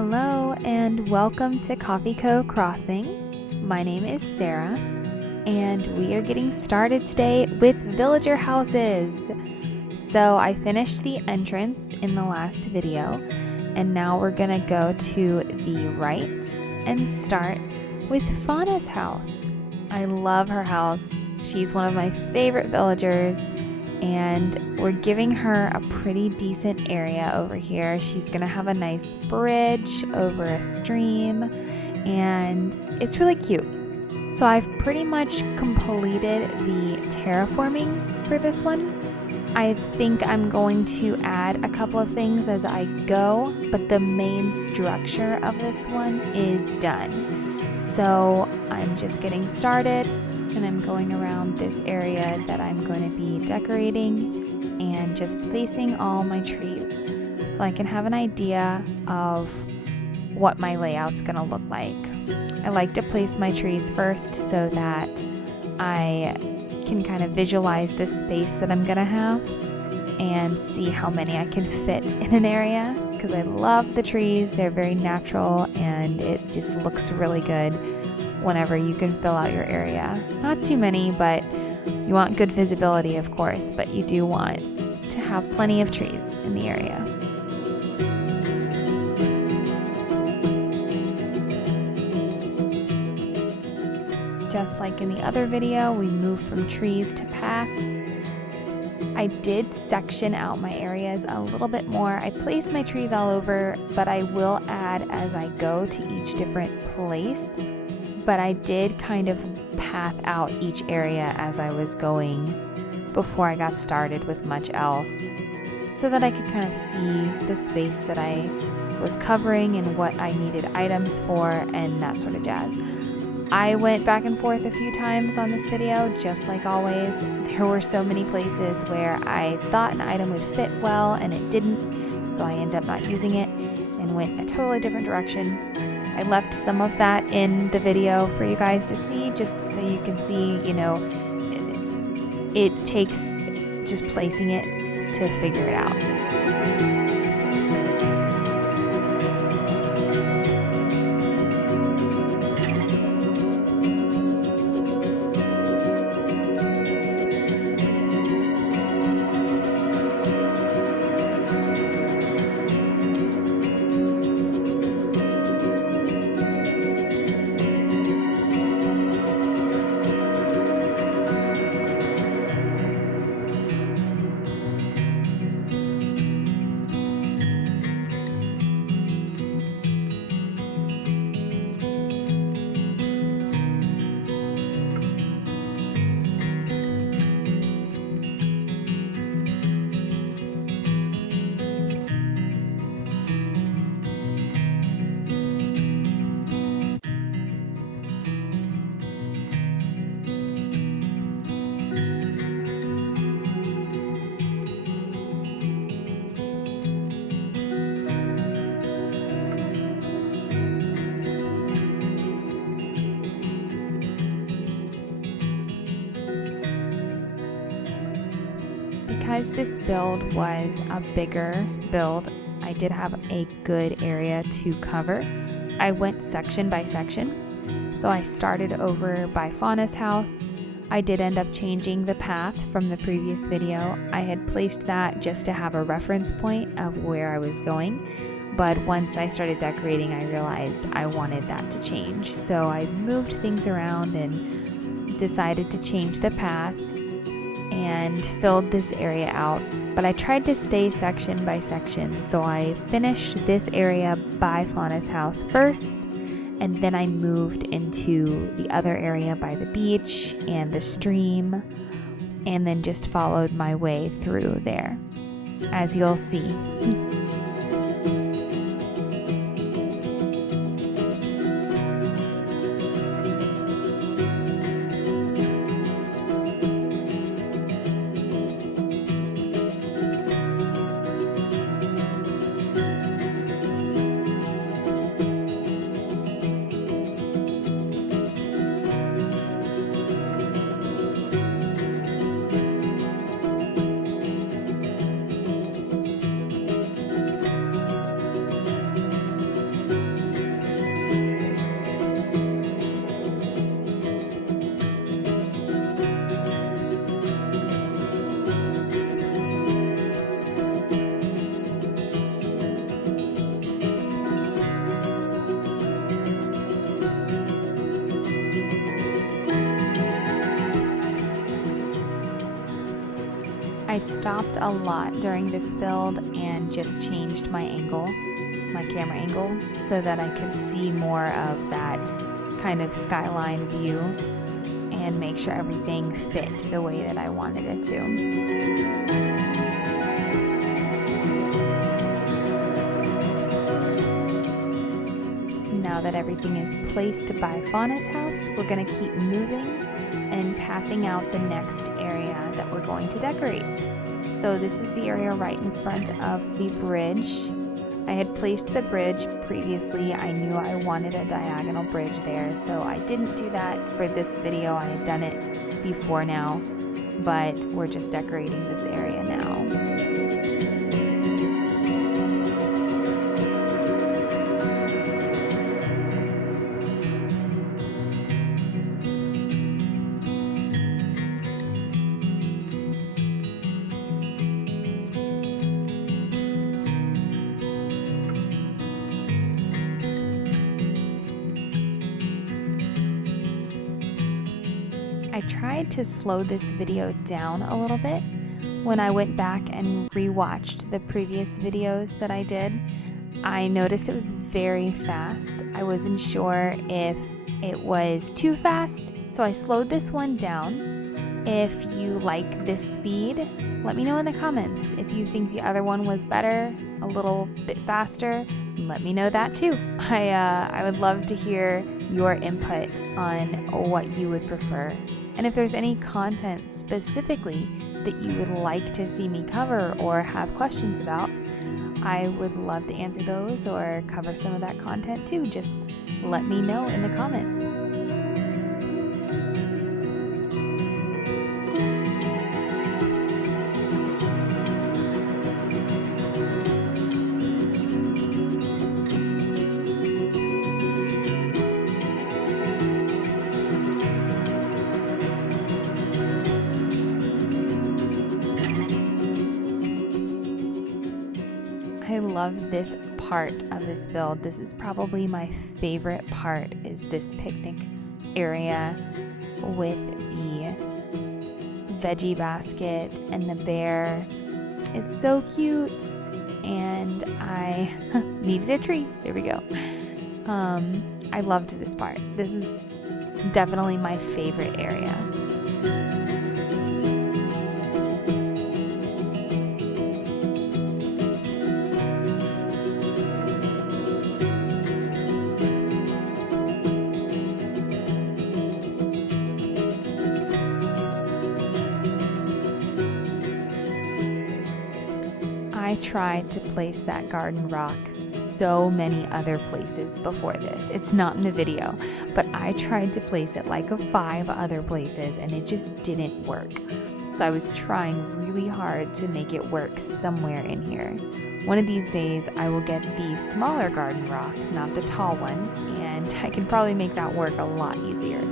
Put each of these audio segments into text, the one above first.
Hello and welcome to Coffiko Crossing. My name is Sarah and we are getting started today with villager houses. So I finished the entrance in the last video and now we're gonna go to the right and start with Fauna's house. I love her house. She's one of my favorite villagers and we're giving her a pretty decent area over here. She's gonna have a nice bridge over a stream and it's really cute. So I've pretty much completed the terraforming for this one. I think I'm going to add a couple of things as I go, but the main structure of this one is done. So I'm just getting started and I'm going around this area that I'm going to be decorating and just placing all my trees so I can have an idea of what my layout's going to look like. I like to place my trees first so that I can kind of visualize the space that I'm going to have and see how many I can fit in an area because I love the trees. They're very natural and it just looks really good whenever you can fill out your area. Not too many, but you want good visibility, of course, but you do want to have plenty of trees in the area. Just like in the other video, we moved from trees to paths. I did section out my areas a little bit more. I placed my trees all over, but I will add as I go to each different place. But I did kind of path out each area as I was going before I got started with much else so that I could kind of see the space that I was covering and what I needed items for and that sort of jazz. I went back and forth a few times on this video, just like always. There were so many places where I thought an item would fit well and it didn't, so I ended up not using it and went a totally different direction. I left some of that in the video for you guys to see, just so you can see, it takes just placing it to figure it out. Because this build was a bigger build, I did have a good area to cover. I went section by section. So I started over by Fauna's house. I did end up changing the path from the previous video. I had placed that just to have a reference point of where I was going. But once I started decorating, I realized I wanted that to change. So I moved things around and decided to change the path and filled this area out, but I tried to stay section by section. So I finished this area by Fauna's house first, and then I moved into the other area by the beach and the stream, and then just followed my way through there, as you'll see. I stopped a lot during this build and just changed my angle, my camera angle, so that I could see more of that kind of skyline view and make sure everything fit the way that I wanted it to. Now that everything is placed by Fauna's house, we're going to keep moving and pathing out the next area that we're going to decorate. So this is the area right in front of the bridge. I had placed the bridge previously. I knew I wanted a diagonal bridge there, so I didn't do that for this video. I had done it before now, but we're just decorating this area now. I tried to slow this video down a little bit when I went back and rewatched the previous videos that I did. I noticed it was very fast. I wasn't sure if it was too fast, so I slowed this one down. If you like this speed, let me know in the comments. If you think the other one was better, a little bit faster, let me know that too. I would love to hear your input on what you would prefer. And if there's any content specifically that you would like to see me cover or have questions about, I would love to answer those or cover some of that content too. Just let me know in the comments. I love this part of this build. This is probably my favorite part, is this picnic area with the veggie basket and the bear. It's so cute, and I needed a tree. There we go. I loved this part. This is definitely my favorite area. I tried to place that garden rock so many other places before this. It's not in the video, but I tried to place it like 5 other places and it just didn't work. So I was trying really hard to make it work somewhere in here. One of these days I will get the smaller garden rock, not the tall one, and I can probably make that work a lot easier.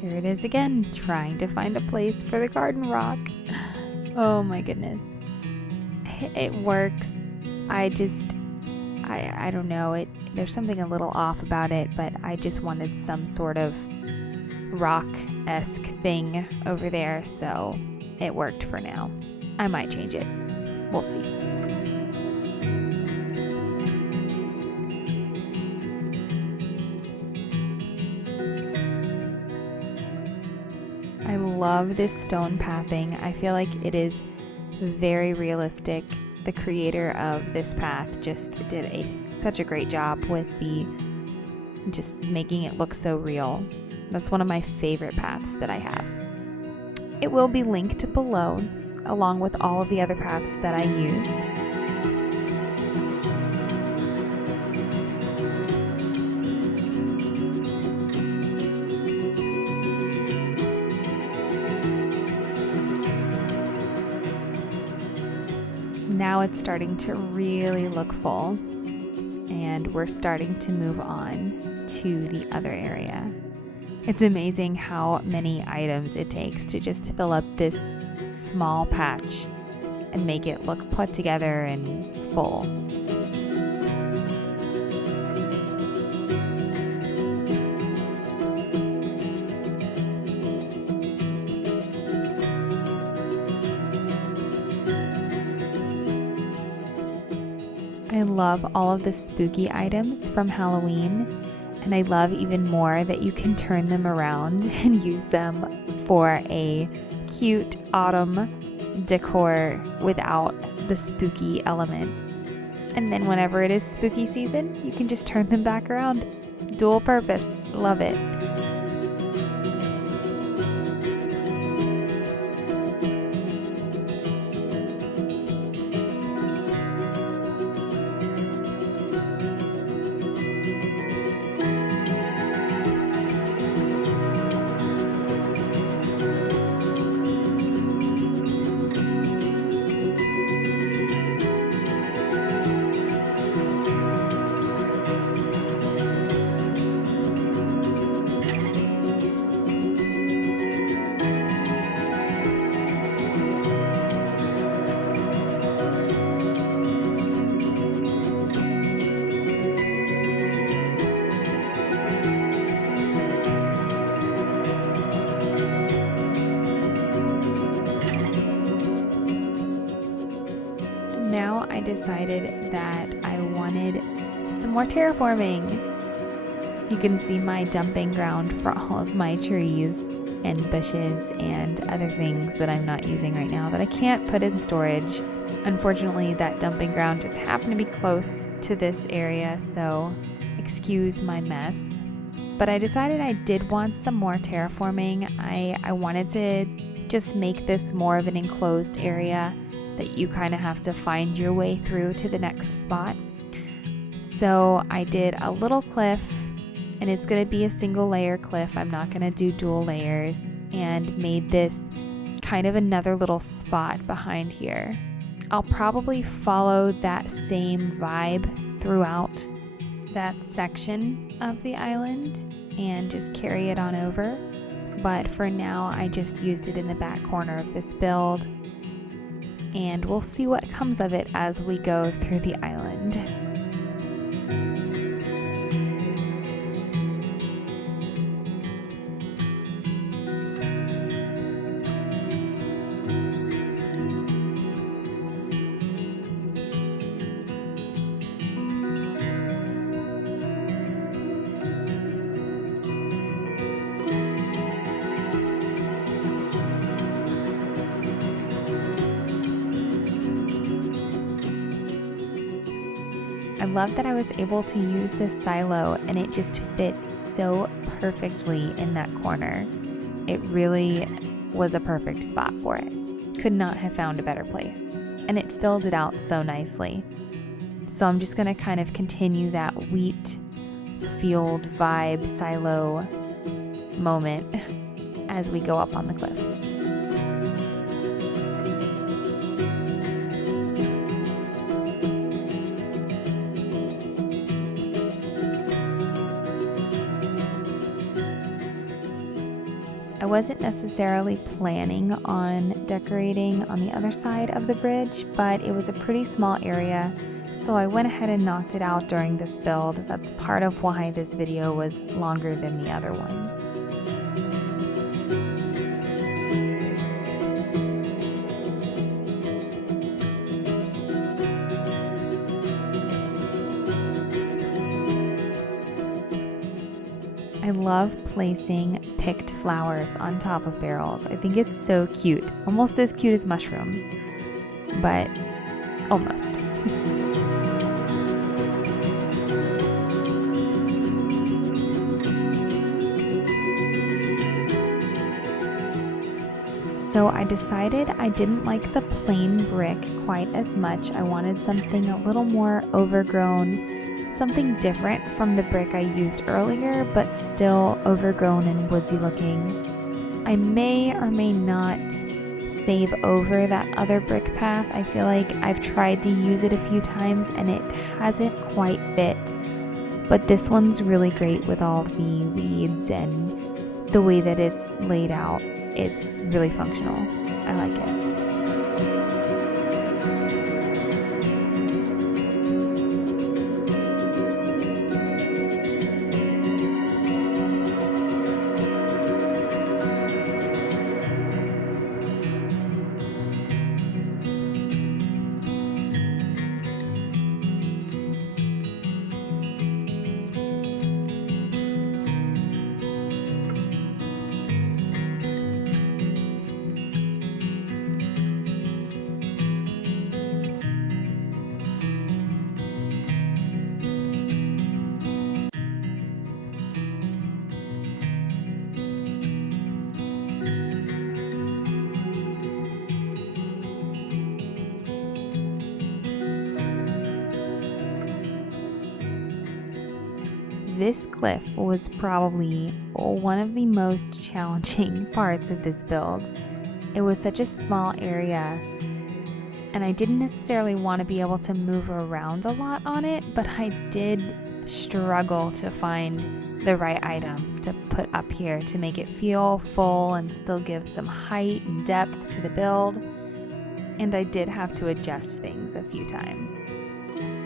Here it is again, trying to find a place for the garden rock. Oh my goodness. It works. I don't know. There's something a little off about it, but I just wanted some sort of rock-esque thing over there, so it worked for now. I might change it. We'll see. love this stone pathing. I feel like it is very realistic. The creator of this path just did such a great job with just making it look so real. That's one of my favorite paths that I have. It will be linked below, along with all of the other paths that I used. Now it's starting to really look full, and we're starting to move on to the other area. It's amazing how many items it takes to just fill up this small patch and make it look put together and full. I love all of the spooky items from Halloween, and I love even more that you can turn them around and use them for a cute autumn decor without the spooky element. And then whenever it is spooky season, you can just turn them back around. Dual purpose. Love it. Now I decided that I wanted some more terraforming. You can see my dumping ground for all of my trees and bushes and other things that I'm not using right now that I can't put in storage. Unfortunately, that dumping ground just happened to be close to this area, so excuse my mess. But I decided I did want some more terraforming. I wanted to just make this more of an enclosed area that you kind of have to find your way through to the next spot. So I did a little cliff, and it's going to be a single layer cliff. I'm not going to do dual layers, and made this kind of another little spot behind here. I'll probably follow that same vibe throughout that section of the island and just carry it on over. But for now, I just used it in the back corner of this build, and we'll see what comes of it as we go through the island. I love that I was able to use this silo, and it just fit so perfectly in that corner. It really was a perfect spot for it. Could not have found a better place. And it filled it out so nicely. So I'm just gonna kind of continue that wheat field vibe silo moment as we go up on the cliff. I wasn't necessarily planning on decorating on the other side of the bridge, but it was a pretty small area, so I went ahead and knocked it out during this build. That's part of why this video was longer than the other ones. I love placing picked flowers on top of barrels. I think it's so cute. Almost as cute as mushrooms, but almost. So I decided I didn't like the plain brick quite as much. I wanted something a little more overgrown, something different from the brick I used earlier, but still overgrown and woodsy looking. I may or may not save over that other brick path. I feel like I've tried to use it a few times and it hasn't quite fit. But this one's really great with all the weeds and the way that it's laid out. It's really functional. I like it. This cliff was probably one of the most challenging parts of this build. It was such a small area, and I didn't necessarily want to be able to move around a lot on it, but I did struggle to find the right items to put up here to make it feel full and still give some height and depth to the build. And I did have to adjust things a few times.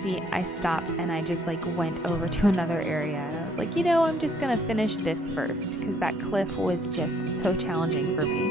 See, I stopped and I just went over to another area and I was like, I'm just gonna finish this first because that cliff was just so challenging for me.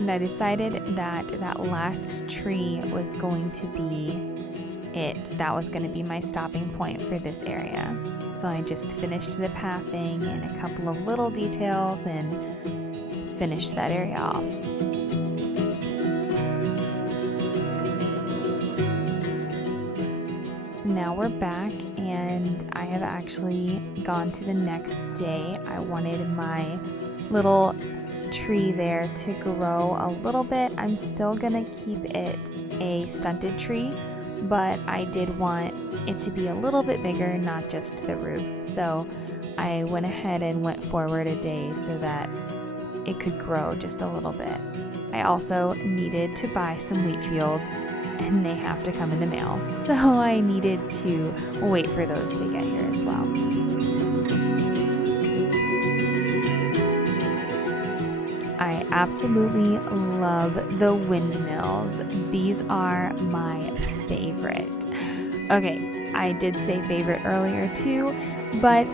And I decided that last tree was going to be it. That was going to be my stopping point for this area. So I just finished the pathing and a couple of little details and finished that area off. Now we're back and I have actually gone to the next day. I wanted my little tree there to grow a little bit. I'm still gonna keep it a stunted tree, but I did want it to be a little bit bigger, not just the roots. So I went ahead and went forward a day so that it could grow just a little bit. I also needed to buy some wheat fields and they have to come in the mail. So I needed to wait for those to get here as well. I absolutely love the windmills. These are my favorite. Okay, I did say favorite earlier too, but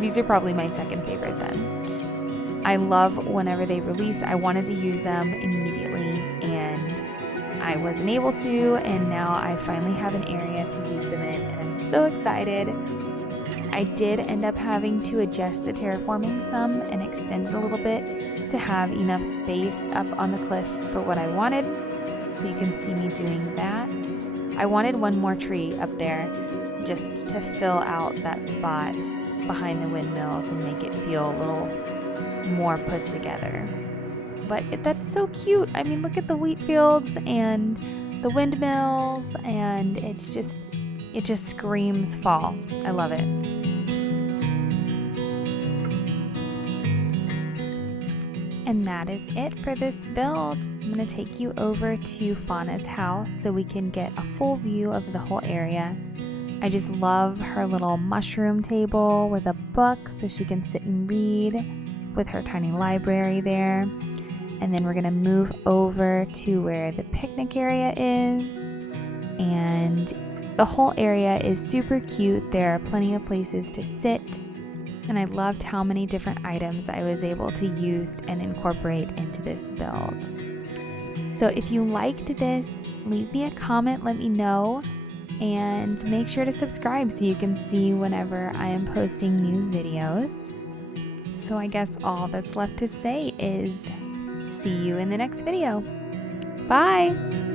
these are probably my second favorite then. I love whenever they release. I wanted to use them immediately and I wasn't able to, and now I finally have an area to use them in and I'm so excited. I did end up having to adjust the terraforming some and extend it a little bit to have enough space up on the cliff for what I wanted. So you can see me doing that. I wanted one more tree up there just to fill out that spot behind the windmills and make it feel a little more put together. But that's so cute. I mean, look at the wheat fields and the windmills, and it just screams fall. I love it. And that is it for this build. I'm going to take you over to Fauna's house so we can get a full view of the whole area. I just love her little mushroom table with a book so she can sit and read with her tiny library there. And then we're gonna move over to where the picnic area is. And the whole area is super cute. There are plenty of places to sit. And I loved how many different items I was able to use and incorporate into this build. So if you liked this, leave me a comment, let me know, and make sure to subscribe so you can see whenever I am posting new videos. So I guess all that's left to say is see you in the next video. Bye!